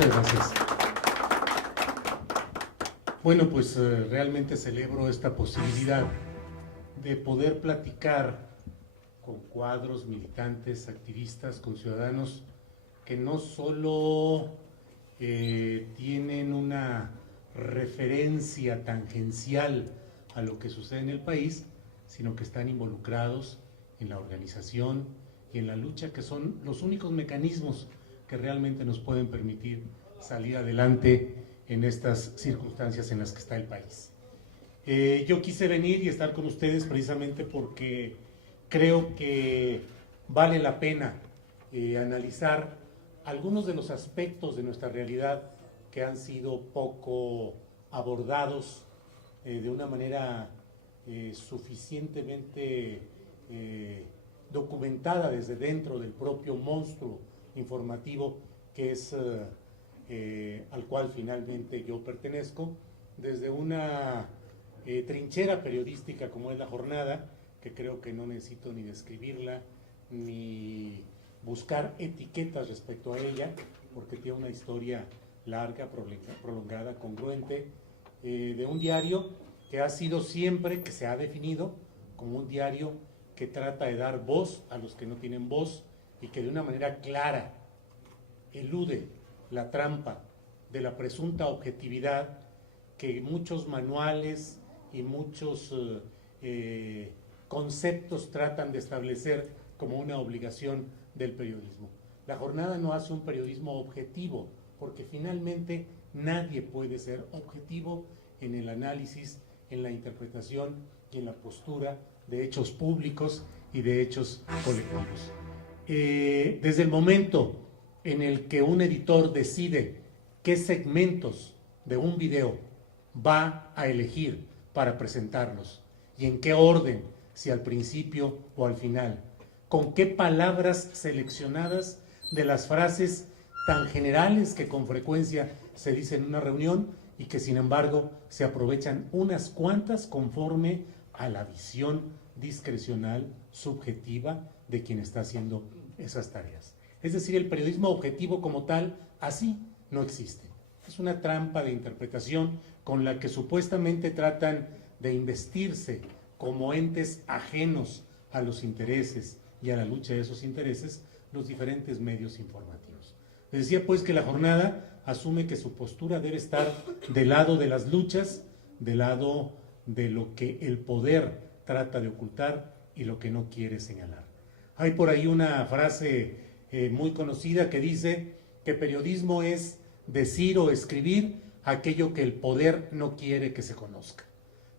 Muchas gracias. Bueno, pues realmente celebro esta posibilidad de poder platicar con cuadros, militantes, activistas, con ciudadanos que no solo tienen una referencia tangencial a lo que sucede en el país, sino que están involucrados en la organización y en la lucha, que son los únicos mecanismos que realmente nos pueden permitir salir adelante en estas circunstancias en las que está el país. Yo quise venir y estar con ustedes precisamente porque creo que vale la pena analizar algunos de los aspectos de nuestra realidad que han sido poco abordados de una manera suficientemente documentada desde dentro del propio monstruo informativo que es al cual finalmente yo pertenezco, desde una trinchera periodística como es La Jornada, que creo que no necesito ni describirla ni buscar etiquetas respecto a ella, porque tiene una historia larga, prolongada, congruente, de un diario que ha sido siempre, que se ha definido como un diario que trata de dar voz a los que no tienen voz y que de una manera clara elude la trampa de la presunta objetividad que muchos manuales y muchos conceptos tratan de establecer como una obligación del periodismo. La Jornada no hace un periodismo objetivo, porque finalmente nadie puede ser objetivo en el análisis, en la interpretación y en la postura de hechos públicos y de hechos colectivos. Desde el momento en el que un editor decide qué segmentos de un video va a elegir para presentarlos y en qué orden, si al principio o al final, con qué palabras seleccionadas de las frases tan generales que con frecuencia se dicen en una reunión y que sin embargo se aprovechan unas cuantas conforme a la visión discrecional, subjetiva de quien está haciendo esas tareas. Es decir, el periodismo objetivo como tal, así no existe. Es una trampa de interpretación con la que supuestamente tratan de investirse como entes ajenos a los intereses y a la lucha de esos intereses los diferentes medios informativos. Les decía pues que La Jornada asume que su postura debe estar del lado de las luchas, del lado de lo que el poder trata de ocultar y lo que no quiere señalar. Hay por ahí una frase muy conocida que dice que periodismo es decir o escribir aquello que el poder no quiere que se conozca,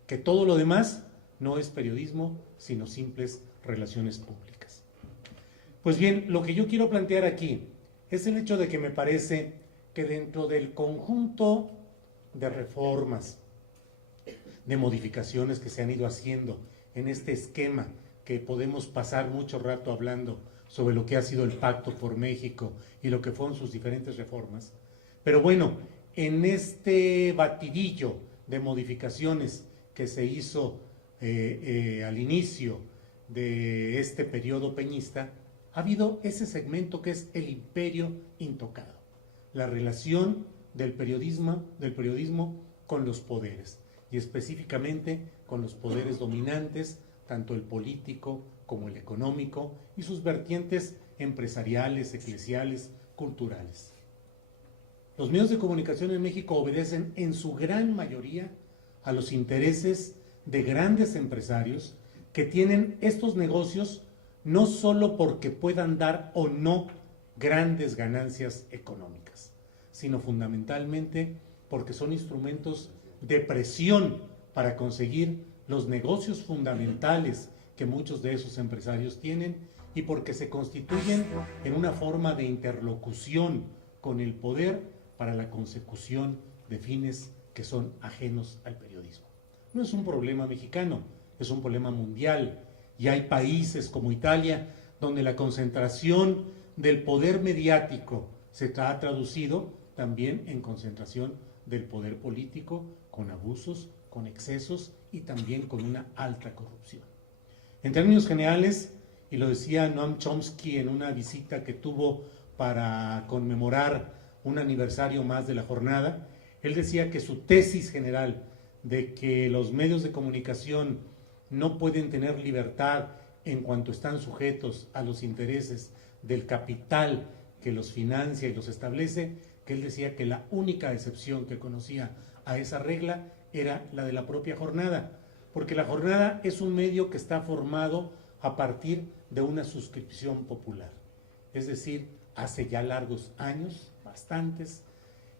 que todo lo demás no es periodismo sino simples relaciones públicas. Pues bien, lo que yo quiero plantear aquí es el hecho de que me parece que dentro del conjunto de reformas, de modificaciones que se han ido haciendo en este esquema, que podemos pasar mucho rato hablando sobre lo que ha sido el Pacto por México y lo que fueron sus diferentes reformas. Pero bueno, en este batidillo de modificaciones que se hizo al inicio de este periodo peñista, ha habido ese segmento que es el imperio intocado, la relación del periodismo con los poderes, y específicamente con los poderes dominantes, tanto el político como el económico y sus vertientes empresariales, eclesiales, culturales. Los medios de comunicación en México obedecen en su gran mayoría a los intereses de grandes empresarios que tienen estos negocios no solo porque puedan dar o no grandes ganancias económicas, sino fundamentalmente porque son instrumentos de presión para conseguir los negocios fundamentales que muchos de esos empresarios tienen y porque se constituyen en una forma de interlocución con el poder para la consecución de fines que son ajenos al periodismo. No es un problema mexicano, es un problema mundial, y hay países como Italia donde la concentración del poder mediático se ha traducido también en concentración del poder político, con abusos, con excesos y también con una alta corrupción. En términos generales, y lo decía Noam Chomsky en una visita que tuvo para conmemorar un aniversario más de la jornada. Él decía que su tesis general de que los medios de comunicación no pueden tener libertad en cuanto están sujetos a los intereses del capital que los financia y los establece, que él decía que la única excepción que conocía a esa regla era la de la propia jornada, porque la jornada es un medio que está formado a partir de una suscripción popular. Es decir, hace ya largos años, bastantes,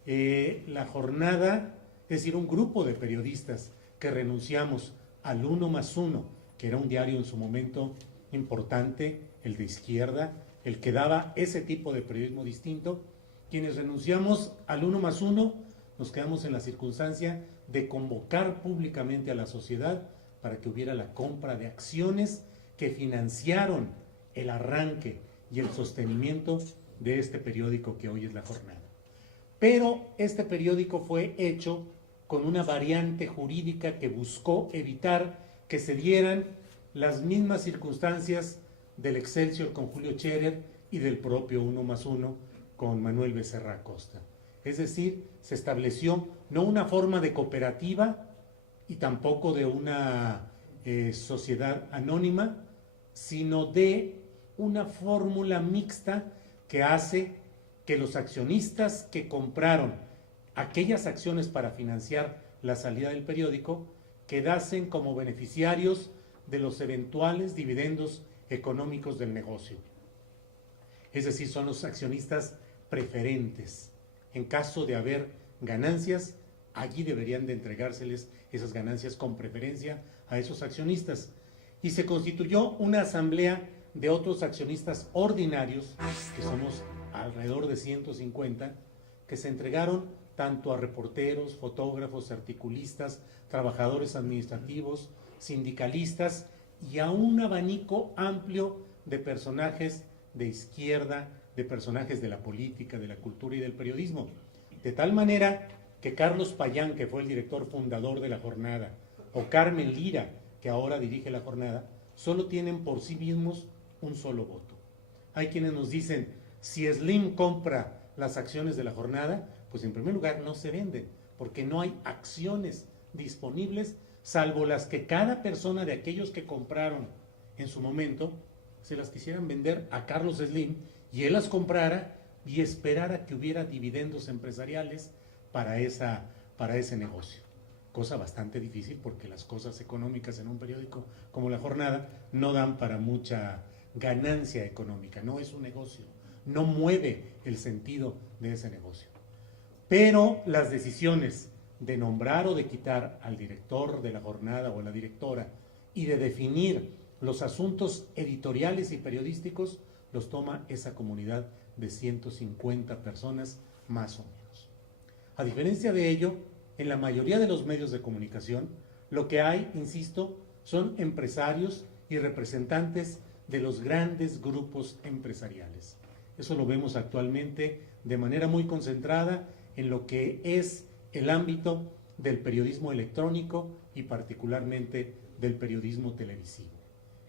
la jornada, es decir, un grupo de periodistas que renunciamos al 1+1, que era un diario en su momento importante, el de izquierda, el que daba ese tipo de periodismo distinto, quienes renunciamos al 1+1 nos quedamos en la circunstancia de convocar públicamente a la sociedad para que hubiera la compra de acciones que financiaron el arranque y el sostenimiento de este periódico que hoy es La Jornada. Pero este periódico fue hecho con una variante jurídica que buscó evitar que se dieran las mismas circunstancias del Excelsior con Julio Scherer y del propio 1+1 con Manuel Becerra Acosta. Es decir, se estableció no una forma de cooperativa y tampoco de una sociedad anónima, sino de una fórmula mixta que hace que los accionistas que compraron aquellas acciones para financiar la salida del periódico quedasen como beneficiarios de los eventuales dividendos económicos del negocio. Es decir, son los accionistas preferentes. En caso de haber ganancias, allí deberían de entregárseles esas ganancias con preferencia a esos accionistas. Y se constituyó una asamblea de otros accionistas ordinarios, que somos alrededor de 150, que se entregaron tanto a reporteros, fotógrafos, articulistas, trabajadores administrativos, sindicalistas y a un abanico amplio de personajes de izquierda, de personajes de la política, de la cultura y del periodismo. De tal manera que Carlos Payán, que fue el director fundador de La Jornada, o Carmen Lira, que ahora dirige La Jornada, solo tienen por sí mismos un solo voto. Hay quienes nos dicen, si Slim compra las acciones de La Jornada, pues en primer lugar no se venden, porque no hay acciones disponibles, salvo las que cada persona de aquellos que compraron en su momento se las quisieran vender a Carlos Slim y él las comprara y esperara que hubiera dividendos empresariales para ese negocio. Cosa bastante difícil porque las cosas económicas en un periódico como La Jornada no dan para mucha ganancia económica, no es un negocio, no mueve el sentido de ese negocio. Pero las decisiones de nombrar o de quitar al director de La Jornada o a la directora y de definir los asuntos editoriales y periodísticos los toma esa comunidad de 150 personas más o menos. A diferencia de ello, en la mayoría de los medios de comunicación, lo que hay, insisto, son empresarios y representantes de los grandes grupos empresariales. Eso lo vemos actualmente de manera muy concentrada en lo que es el ámbito del periodismo electrónico y particularmente del periodismo televisivo.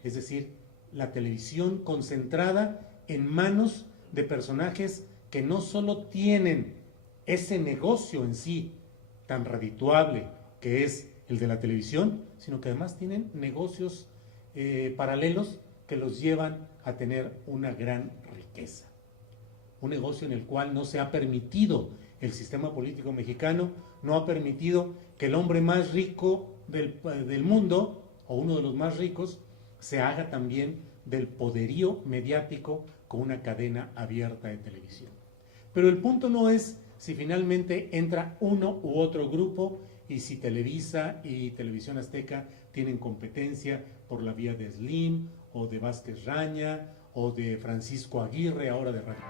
Es decir, la televisión concentrada en manos de personajes que no solo tienen ese negocio en sí tan redituable que es el de la televisión, sino que además tienen negocios paralelos que los llevan a tener una gran riqueza. Un negocio en el cual no se ha permitido, el sistema político mexicano no ha permitido que el hombre más rico del mundo, o uno de los más ricos, se haga también del poderío mediático con una cadena abierta de televisión. Pero el punto no es si finalmente entra uno u otro grupo y si Televisa y Televisión Azteca tienen competencia por la vía de Slim o de Vázquez Raña o de Francisco Aguirre, ahora de Radio.